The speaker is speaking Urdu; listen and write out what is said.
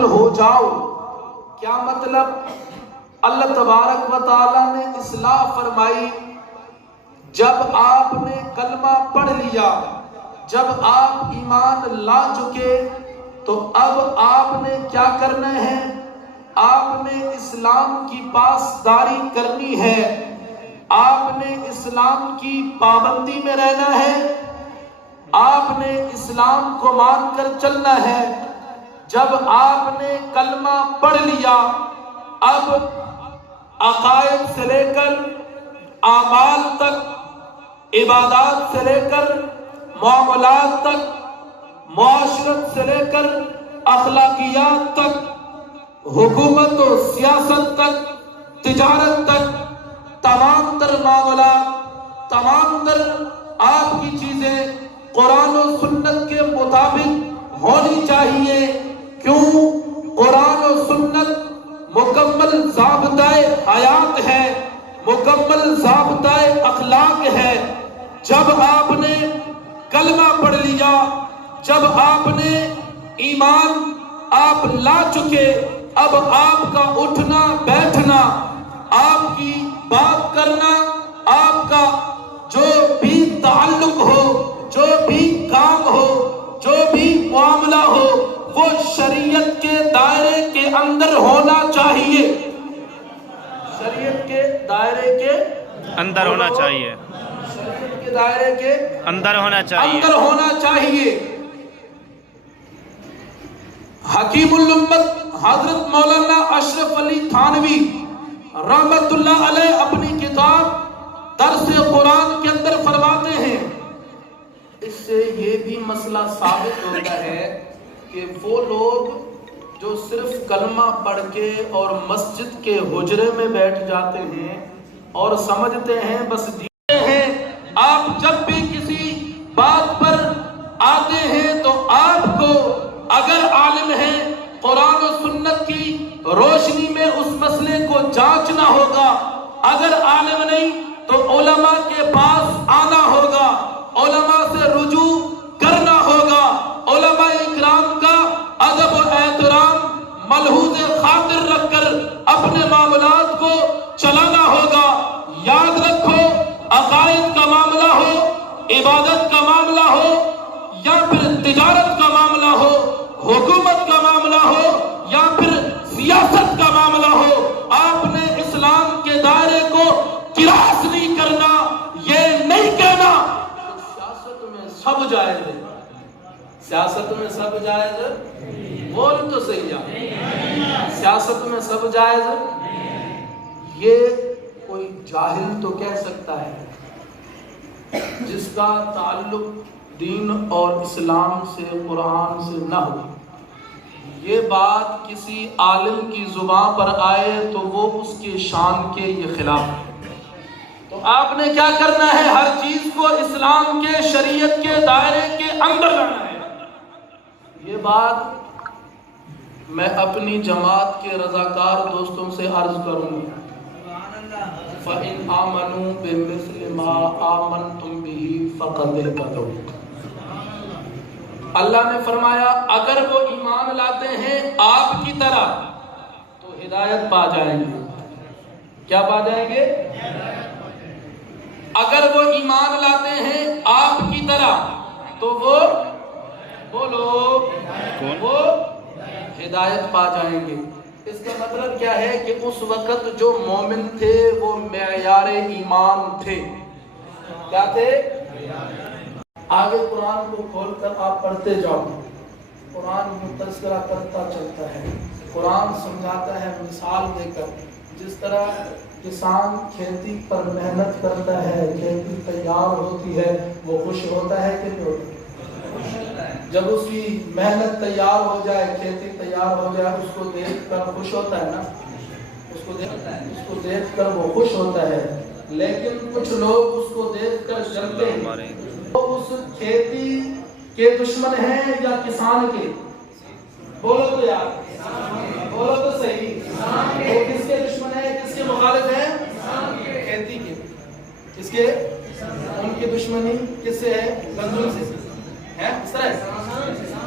جاہل ہو جاؤ۔ کیا مطلب؟ اللہ تبارک و تعالیٰ نے اصلاح فرمائی، جب آپ نے کلمہ پڑھ لیا، جب آپ ایمان لا چکے، تو اب آپ نے کیا کرنا ہے؟ آپ نے اسلام کی پاسداری کرنی ہے، آپ نے اسلام کی پابندی میں رہنا ہے، آپ نے اسلام کو مان کر چلنا ہے۔ جب آپ نے کلمہ پڑھ لیا، اب عقائد سے لے کر اعمال تک، عبادات سے لے کر معاملات تک، معاشرت سے لے کر اخلاقیات تک، حکومت و سیاست تک، تجارت تک، تمام تر معاملات، تمام تر آپ کی چیزیں قرآن و سنت کے مطابق ہونی چاہیے۔ کیوں؟ قرآن و سنت مکمل ضابطۂ حیات ہے، مکمل ضابطۂ اخلاق ہے۔ جب آپ نے کلمہ پڑھ لیا، جب آپ نے ایمان آپ لا چکے، اب آپ کا اٹھنا بیٹھنا، آپ کی بات کرنا، آپ کا جو بھی تعلق ہو، جو بھی کام ہو، جو بھی معاملہ ہو، وہ شریعت کے دائرے کے اندر ہونا چاہیے، شریعت کے دائرے کے اندر ہونا چاہیے، شریعت کے دائرے کے اندر ہونا چاہیے، اندر ہونا چاہیے۔ حکیم الامت حضرت مولانا اشرف علی تھانوی رحمت اللہ علیہ اپنی کتاب درس قرآن کے اندر فرماتے ہیں، اس سے یہ بھی مسئلہ ثابت ہوتا ہے کہ وہ لوگ جو صرف کلمہ پڑھ کے اور مسجد کے حجرے میں بیٹھ جاتے ہیں اور سمجھتے ہیں بس دیتے ہیں، آپ جب بھی کسی بات پر آتے ہیں تو آپ کو اگر عالم ہے قرآن و سنت کی روشنی میں اس مسئلے کو جانچنا ہوگا، اگر عالم نہیں تو علماء کے پاس آنا ہوگا، علماء سے رجوع کرنا ہوگا، علماء اکرام کا ادب و احترام ملحوظ خاطر رکھ کر اپنے معاملات کو چلانا ہوگا۔ یاد رکھو، عقائد کا معاملہ ہو، عبادت کا معاملہ ہو، یا پھر تجارت کا معاملہ ہو، حکومت کا معاملہ ہو، یا پھر سیاست کا معاملہ ہو، آپ نے اسلام کے دائرے کو کراس نہیں کرنا، یہ نہیں کہنا سیاست میں سب جائز ہے، سیاست میں سب جائز ہے، بول تو صحیح ہے، سیاست میں سب جائز ہے، یہ کوئی جاہل تو کہہ سکتا ہے جس کا تعلق دین اور اسلام سے، قرآن سے نہ ہو۔ یہ بات کسی عالم کی زبان پر آئے تو وہ اس کے شان کے یہ خلاف ہے۔ تو آپ نے کیا کرنا ہے؟ ہر چیز کو اسلام کے، شریعت کے دائرے کے اندر لانا ہے۔ یہ بات میں اپنی جماعت کے رضاکار دوستوں سے عرض کروں گا، فَإِنْ آمَنُوا بِمِثْلِ مَا آمَنْتُمْ بِهِ فَقَدِ اهْتَدَوْا۔ اللہ نے فرمایا اگر وہ ایمان لاتے ہیں آپ کی طرح تو ہدایت پا جائیں گے۔ کیا پا جائیں گے؟ اگر وہ ایمان لاتے ہیں آپ کی طرح تو وہ وہ ہدایت پا جائیں گے۔ اس کا مطلب کیا ہے کہ اس وقت جو مومن تھے وہ معیار ایمان تھے۔ کیا تھے؟ آگے قرآن کو کھول کر آپ پڑھتے جاؤ، قرآن تذکرہ کرتا چلتا ہے، قرآن سمجھاتا ہے مثال دے کر، جس طرح کسان کھیتی پر محنت کرتا ہے، کھیتی تیار ہوتی ہے، وہ خوش ہوتا ہے کہ نہیں ہوتا؟ جب اس کی محنت تیار ہو جائے، کھیتی تیار ہو جائے، اس کو دیکھ کر خوش ہوتا ہے نا، اس کو دیکھ کر وہ خوش ہوتا ہے۔ لیکن کچھ لوگ اس کو دیکھ کر جلتے ہیں، وہ اس کھیتی کے دشمن ہیں یا کسان کے؟ بولو تو یار، بولو تو صحیح، وہ کس کے دشمن ہیں، کس کے مخالف ہیں؟ کھیتی کے۔ کس کے؟ ان کی دشمنی کس سے ہے؟ گندم سے ہے، اس طرح